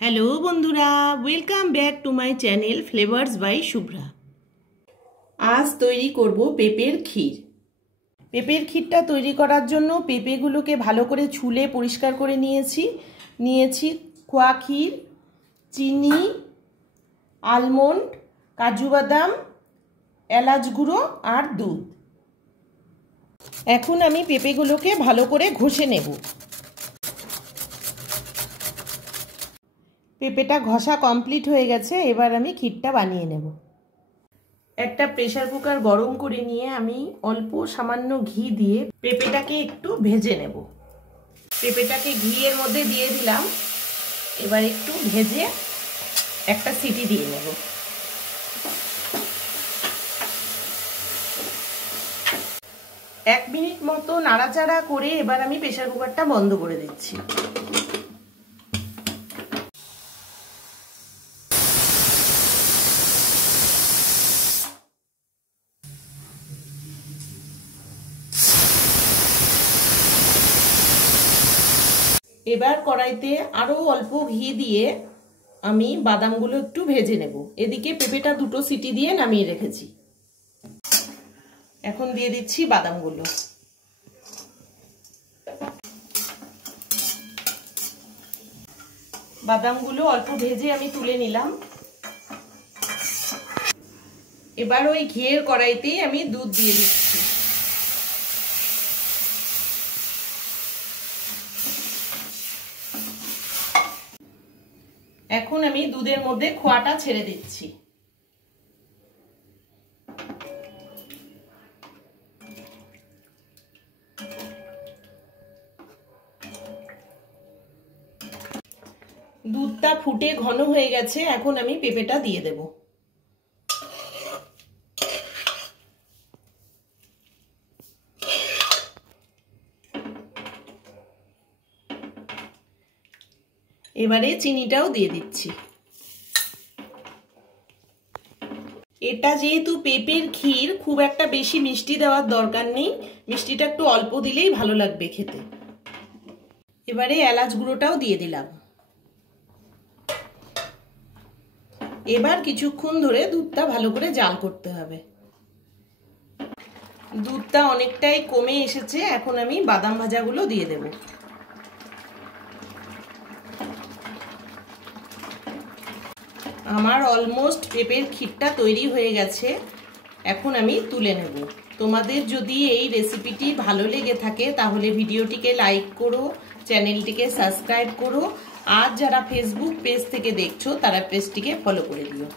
Hello বন্ধুরা, welcome back to my channel flavours by Shubhra. আজ তৈরি করব পেঁপের ক্ষীর। পেঁপের ক্ষীরটা তৈরি করার জন্য পেঁপেগুলোকে ভালো করে ছুলে পরিষ্কার করে নিয়েছি খোয়া ক্ষীর, চিনি, আলমন্ড, কাজু বাদাম, এলাচ গুঁড়ো আর দুধ। এখন আমি পেঁপেগুলোকে ভালো করে ঘষে নেব। পেঁপেটা ঘষা কমপ্লিট হয়ে গেছে, এবার আমি ক্ষীরটা বানিয়ে নেব। একটা প্রেসার কুকার গরম করে নিয়ে আমি অল্প সামান্য ঘি দিয়ে পেঁপেটাকে একটু ভেজে নেব। পেঁপেটাকে ঘিয়ের মধ্যে দিয়ে দিলাম, এবার একটু ভেজে একটা সিটি দিয়ে নেব। এক মিনিট মতো নাড়াচাড়া করে এবার আমি প্রেসার কুকারটা বন্ধ করে দিচ্ছি। এবার কড়াইতে আরো অল্প ঘি দিয়ে আমি বাদামগুলো একটু ভেজে নেব। এদিকে পেঁপেটা দুটো সিটি দিয়ে নামিয়ে রেখেছি। এখন দিয়ে দিচ্ছি বাদামগুলো। বাদামগুলো অল্প ভেজে আমি তুলে নিলাম। এবার ওই ঘিয়ের কড়াইতেই আমি দুধ দিয়ে দিচ্ছি। এখন আমি দুধের মধ্যে খোয়াটা ছেড়ে দিচ্ছি। দুধটা ফুটে ঘন হয়ে গেছে, এখন আমি পেঁপেটা দিয়ে দেব। এবারে চিনিটাও দিয়ে দিচ্ছি। এটা যেহেতু পেঁপের ক্ষীর, খুব একটা বেশি মিষ্টি দেওয়ার দরকার নেই, মিষ্টিটা একটু অল্প দিলেই ভালো লাগবে খেতে। এবারে এলাচ গুঁড়োটাও দিয়ে দিলাম। এবার কিছুক্ষণ ধরে দুধটা ভালো করে জাল করতে হবে। দুধটা অনেকটাই কমে এসেছে, এখন আমি বাদাম ভাজাগুলো দিয়ে দেব। আমার অলমোস্ট পেঁপের ক্ষীরটা তৈরি হয়ে গেছে, এখন আমি তুলে নেব। তোমাদের যদি এই রেসিপিটি ভালো লেগে থাকে তাহলে ভিডিওটিকে লাইক করো, চ্যানেলটিকে সাবস্ক্রাইব করো, আর যারা ফেসবুক পেজ থেকে দেখছো তারা পেজটিকে ফলো করে দিও।